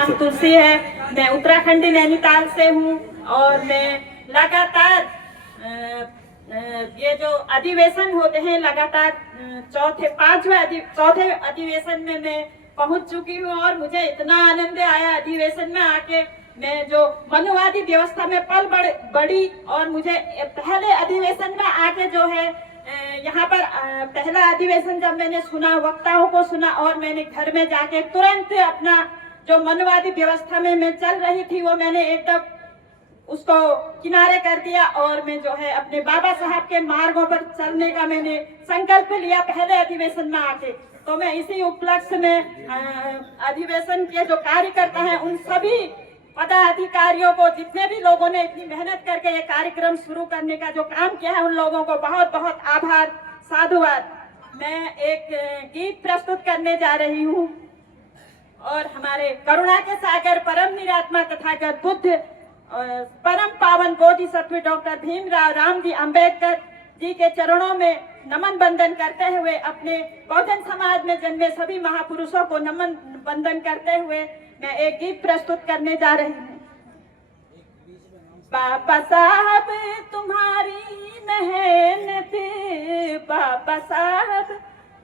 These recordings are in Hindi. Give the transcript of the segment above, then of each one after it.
नाम तुलसी है। मैं उत्तराखंड नैनीताल से हूँ और मैं लगातार ये जो अधिवेशन होते हैं लगातार चौथे अधिवेशन में मैं पहुंच चुकी हूँ और मुझे इतना आनंद आया अधिवेशन में आके। मैं जो मनुवादी व्यवस्था में पल बड़ी और मुझे पहले अधिवेशन में आके जो है यहाँ पर पहला अधिवेशन जब मैंने सुना, वक्ताओं को सुना और मैंने घर में जाके तुरंत अपना जो मनुवादी व्यवस्था में मैं चल रही थी वो मैंने एकदम उसको किनारे कर दिया और मैं जो है अपने बाबा साहब के मार्गों पर चलने का मैंने संकल्प लिया पहले अधिवेशन में आके। तो मैं इसी उपलक्ष्य में अधिवेशन के जो कार्यकर्ता हैं उन सभी पदाधिकारियों को, जितने भी लोगों ने इतनी मेहनत करके ये कार्यक्रम शुरू करने का जो काम किया है, उन लोगों को बहुत बहुत आभार, साधुवाद। मैं एक गीत प्रस्तुत करने जा रही हूँ और हमारे करुणा के सागर परम निरात्मा तथागत बुद्ध परम पावन बोधिसत्व डॉक्टर भीमराव रामजी अंबेडकर जी के चरणों में नमन बंदन करते हुए, अपने बहुजन समाज में जन्मे सभी महापुरुषों को नमन बंदन करते हुए मैं एक गीत प्रस्तुत करने जा रही हूँ। बाबा साहब तुम्हारी मेहनत, बाबा साहब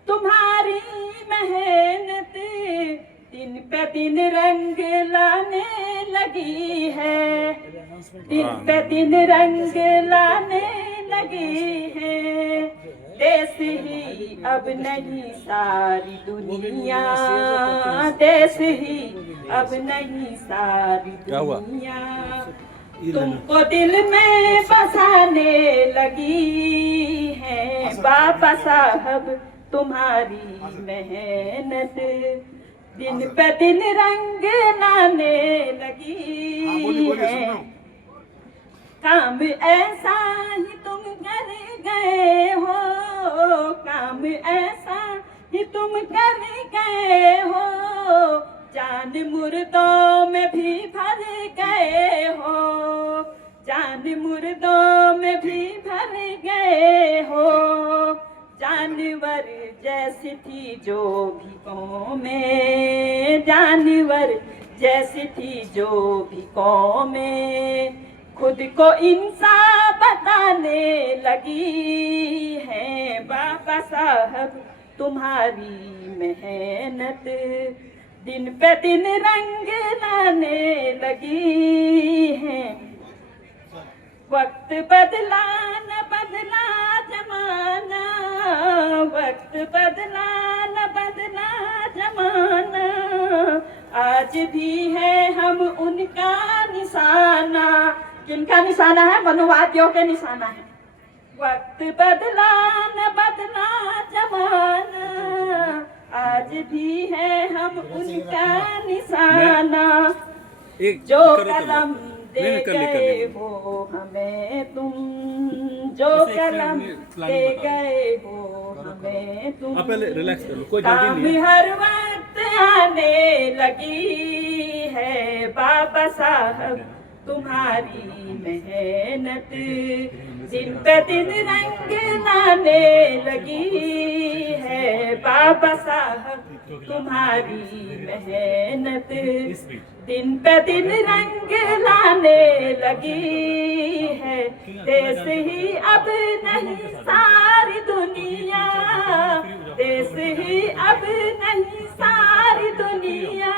तुम्हारी मेहनत दिन पे दिन रंग लाने लगी है, दिन पे दिन रंग लाने लगी है। देश ही अब नहीं सारी दुनिया, देश ही अब नहीं सारी दुनिया तुमको दिल में बसाने लगी है। बाबा साहब तुम्हारी मेहनत दिन पे दिन रंग लाने लगी है। काम ऐसा ही तुम कर गए हो, काम ऐसा ही तुम कर गए हो, जान मुर्दों में भी भर गए हो, जान मुर्दों में भी भर गए हो। जानवर जैसी थी जो भी कौमें, जानवर जैसी थी जो भी कौमें खुद को इंसान बताने लगी है। बाबा साहब तुम्हारी मेहनत दिन पे दिन रंग लाने लगी है। वक्त बदला न बदला जमाना, वक्त बदला न बदला जमाना, आज भी है हम उनका निशाना। किनका निशाना है? मनुवादियों के निशाना है। वक्त बदला न बदला जमाना, आज भी है हम उनका निशाना। जो कलम दे गए हो हमें तुम, जो कलम दे गए हो हमें तुम, काम हर वक्त आने लगी है। बाबा साहब तुम्हारी मेहनत दिन पे दिन रंग लाने लगी है। बाबा साहब तुम्हारी मेहनत दिन पे दिन रंग लाने लगी है। देश ही अब नहीं सारी दुनिया, देश ही अब नहीं सारी दुनिया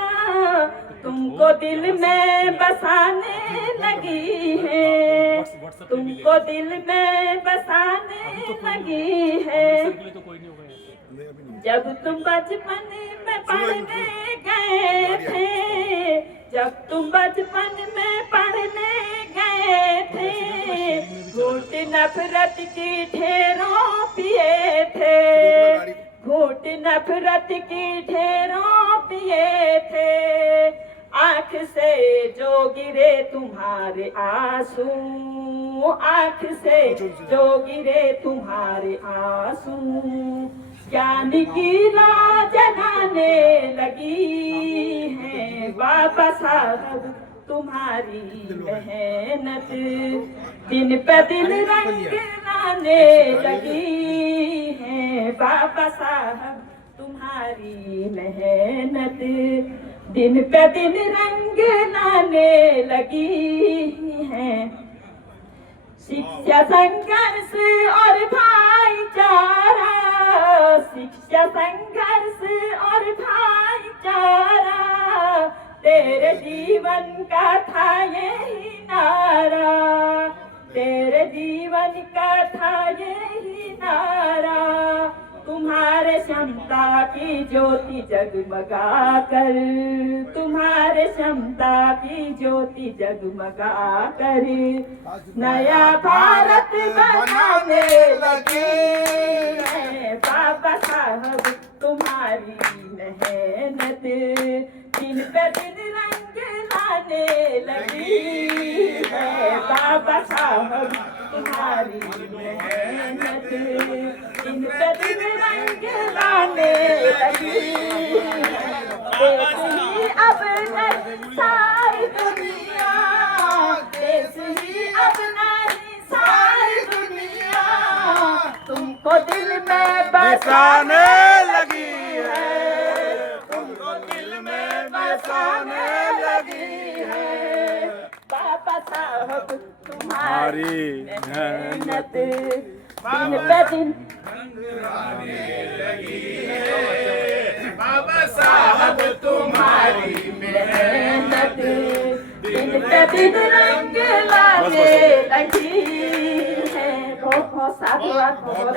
तुमको दिल में बसाने लगी है, तुमको दिल में बसाने लगी है। जब तुम बचपन में पढ़ने गए थे, जब तुम बचपन में पढ़ने गए थे, घूट नफरत की ढेरों पिए थे, घूट नफरत की ढेरों पिए थे। आँख से जो गिरे तुम्हारे आंसू, आँख से जो गिरे तुम्हारे आंसू, ज्ञान की राह जगाने लगी है। बाबा साहब तुम्हारी मेहनत दिन पे दिन रंग लाने लगी है। बाबा साहब तुम्हारी मेहनत दिन पे दिन रंग रंग लाने लगी है। शिक्षा संघर्ष और भाईचारा, शिक्षा संघर्ष और भाईचारा, तेरे जीवन का था यही नारा, तेरे जीवन का था यही नारा। तुम्हारे क्षमता की ज्योति जगमगा कर, तुम्हारे क्षमता की ज्योति जगमगा कर, नया भारत बनाने लगे हैं। बाबा साहब तुम्हारी मेहनत दिन पे दिन रंग लाने लगी है। बाबा साहब तुम्हारी मेहनत दिन पे दिन रंग लाने लगी है। देश ही अब नहीं सारी दुनिया, देश ही अब नहीं सारी दुनिया, तुमको दिल में बसाने लगी है, तुमको दिल में बसाने लगी है। बाबा साहब तुम्हारी मेहनत दिन पे दिन बाबा साहब तुम्हारी मेहनत दिन पे दिन रंग लाने लगी है। बहुत साधुवाद, बहुत